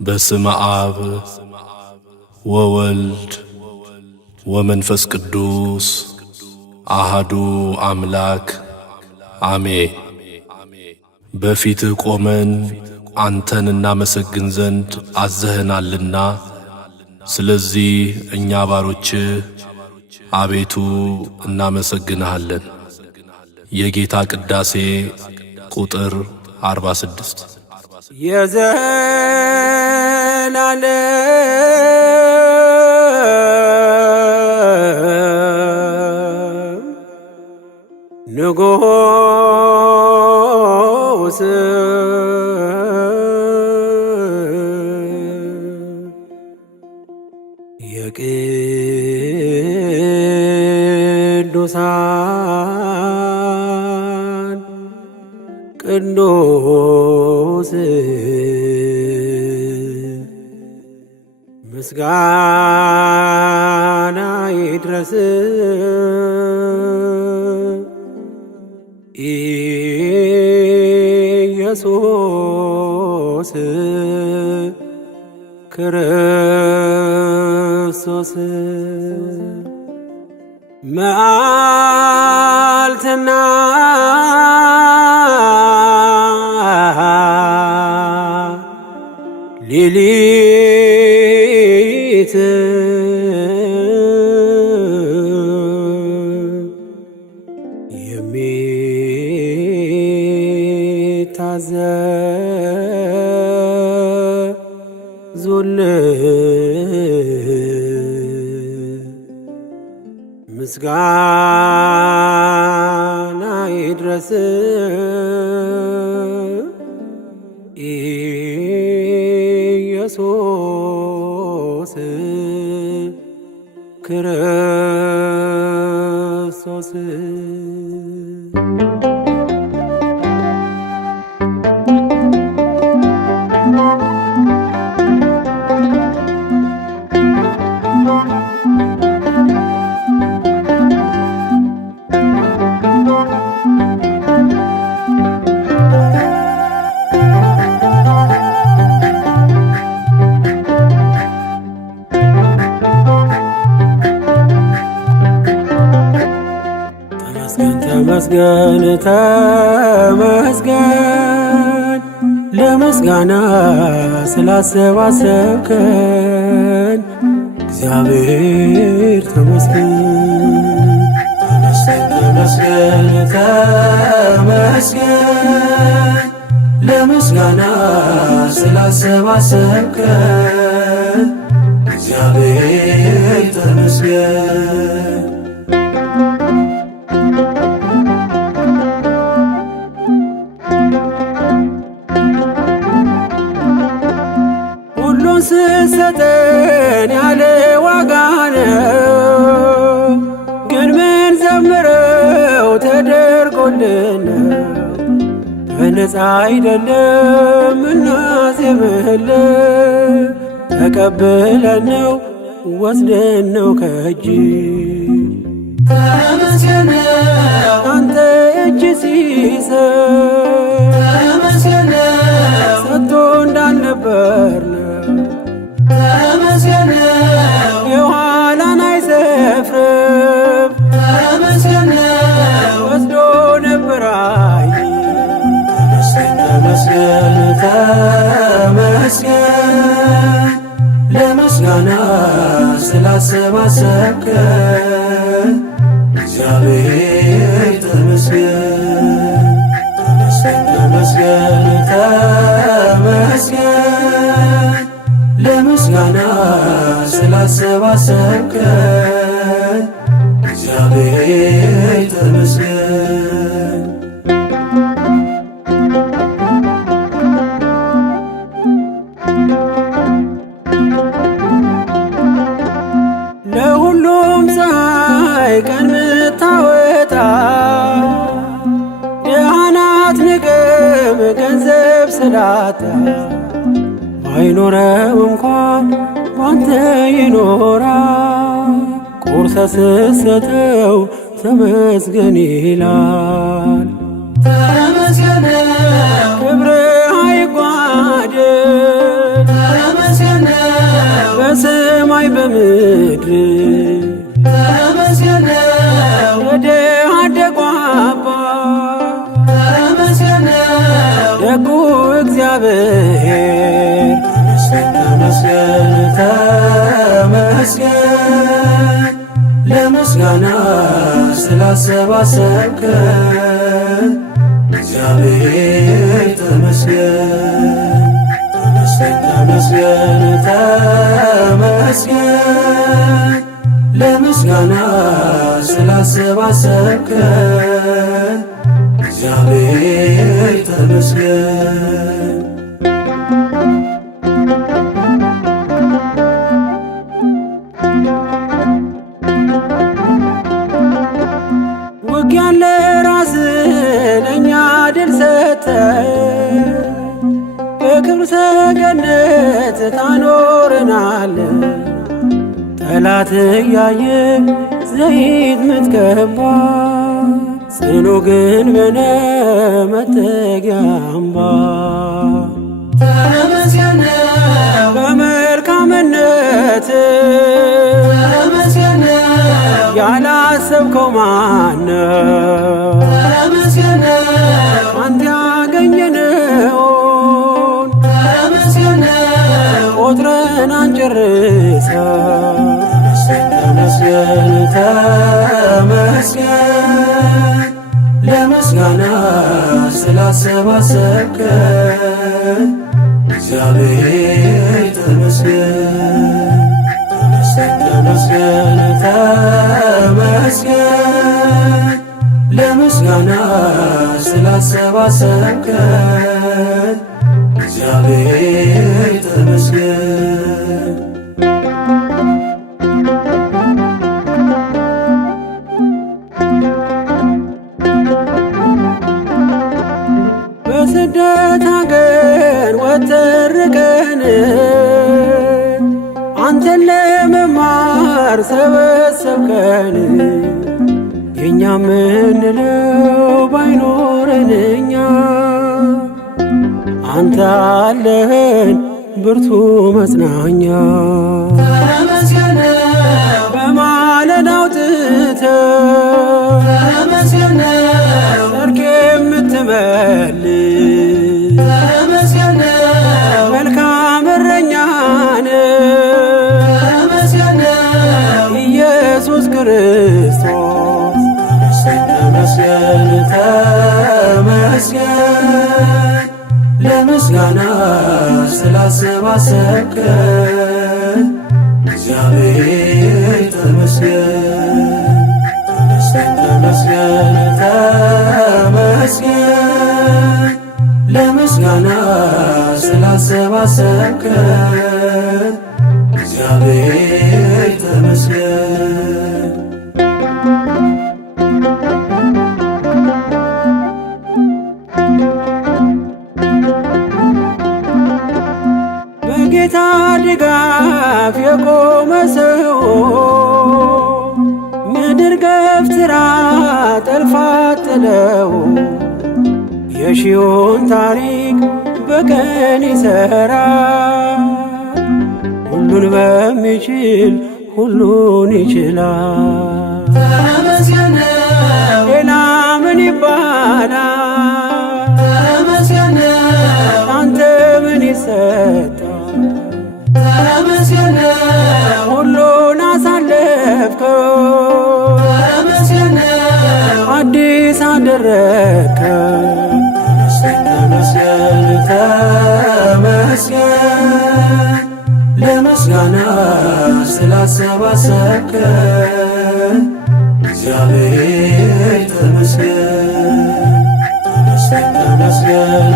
በስመ አብ ወወልድ ወመንፈስ ቅዱስ አሃዱ አምላክ አሜን። በፊትህ ቆመን አንተን እናመሰግን ዘንድ አዘህናልና፣ ስለዚህ እኛ ባሮችህ አቤቱ እናመሰግንሃለን። የጌታ ቅዳሴ ቁጥር 46 የዘላለም ንጉሥ የቅዱሳን ቅዱስ ምስጋና ይድረስ ኢየሱስ ክርስቶስ። መዓልትና ሌሊት የሚታዘዙልህ ምስጋና ይድረስ ኢየሱስ ክርስቶስ። ተመስገን ተመስገን ለምስጋና ስላሰባሰብከን እግዚአብሔር ተመስገን። ተመስገን ተመስገን ለምስጋና ስላሰባሰብከን እግዚአብሔር ተመስገን። ሁሉን ስትሰጠን ያለ ዋጋ ነው፣ ግን ምን ዘምረው ተደርጎልን በነፃ አይደለም እናዜምልህ። ተቀብለን ነው ወስደን ነው ከእጅ ተመስገን አንተ እጅ ሲሰጥ ተመስገን ሰጥቶ እንዳልነበር ተመስገን የኋላን አይሰፍርም ተመስገን ወስዶ ነበር አይ ተመስገን ተመስገን ለምስጋና ስላሰባሰብከን እግዚአብሔር ተመስገን። ተመስገን ተመስገን ለምስጋና ስላሰባሰብከን እግዚአብሔር ተመስገን። ለሁሉም ፀሐይ ቀን ምታወጣ ድሃን አትንቅም ገንዘብ ስላጣ ባይኖረው እንኳን ባንተ ይኖራል። ቁርሰህ ስትሰጠው ተመስገን ይላል። ተመስገን ክብርህ አይጓደል በሰማይ በምድር ተመስገን ነው የድሃ አደጉ አባት ተመስገን ነው ደጉ እግዚአብሔር ተመስገን ተመስገን ለምስጋና ስላሰባሰብከን እግዚአብሔር ተመስገን ተመስገን ተመስገን ለምስጋና ስላሰባሰብከን እግዚአብሔር ተመስገን ውጊያን ለራስህ ለእኛ ድል ሰጠህ በክብር ሰገነት ታኖረናለህ ጠላት እያየ ዘይት ምትቀባ ጽኑ ግንብ ነህ መጠጊያ አምባ ተመስገን ነው በመልካምነት ተመስገን ነው ያላሰብከው ማነው ተመስገን ነው አንተ ያገኘነውን ተመስገን ነው ቆጥረን አንጨርሰው ተመስገን ተመስገን ለምስጋና ስላሰባሰብከን እግዚአብሔር ተመስገን ተመስገን ተመስገን ለምስጋና ስላሰባሰብከን እግዚአብሔር ተመስገን በስደት አገር ወተርቀን አንተን ለመማር ሰበሰብከን የእኛ ምንለው ባይኖረን እኛ አንተ አለህን ብርቱ መጽናኛ ተመስገን ነው በማለዳ አውጥተህ ተመስገን ነው ሰርክ የምትመልስ ተመስገን ነው መልካም እረኛ ነህ ተመስገን ነው ኢየሱስ ክርስቶስ ተመስገን ተመስገን ለምስጋና ስላሰባሰብከን እግዚአብሔር ተመስገን ተመስገን ተመስገን ለምስጋና ስላሰባሰብከን እግዚአብሔር ተመስገን በጌታ ድጋፍ የቆመ ሰው ምድር ገፍትራ ጠልፋ ጥለው የሺውን ታሪክ በቀን ይሠራ ሁሉን በሚችል ሁሉን ይችላል ተመስገን ነው ሌላ ምን ይባላል ተመስገን ነው አንተ ምን ይሰጣል ተመስገን ነው ሁሉን አሳለፍከው ተመስገን ነው አዲስ አደረግከው ተመስገን ተመስገን ለምስጋና ስላሰባሰብከን እግዚአብሔር ተመስገን ተመስገን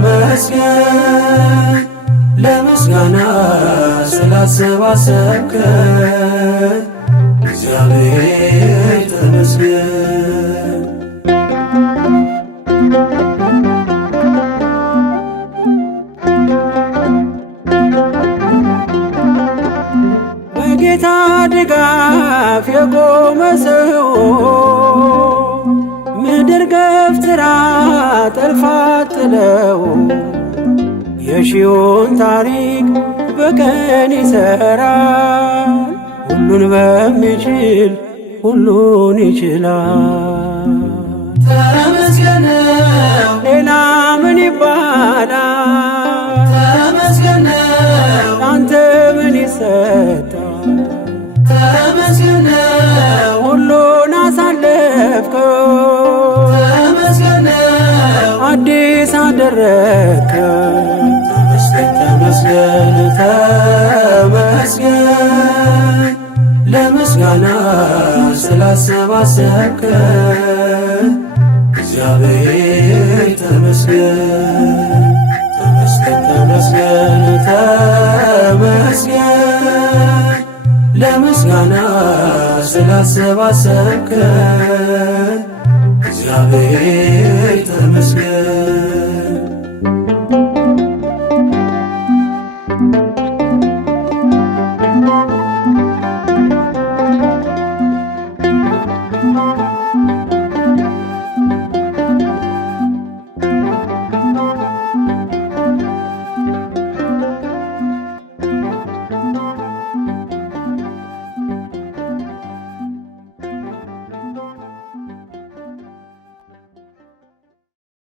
ተመስገን ለምስጋና ስላሰባሰብከን እግዚአብሔር ተመስገን በጌታ ድጋፍ የቆመ ሰው ምድር ገፍትራ ጠልፋ ጥለው የሺውን ታሪክ በቀን ይሠራል። ሁሉን በሚችል ሁሉን ይችላል። ተመስገን ነው ሌላ ምን ይባላል? ተመስገን ነው አንተ ምን ይሰጣል? ተመስገን ነው ሁሉን አሳለፍከው፣ ተመስገን ነው አዲስ አደረግከው። ተመስገን ተመስገን ለምስጋና ስላሰባሰብከን እግዚአብሔር ተመስገን። ተመስገን ተመስገን ተመስገን ለምስጋና ስላሰባሰብከን እግዚአብሔር ተመስገን።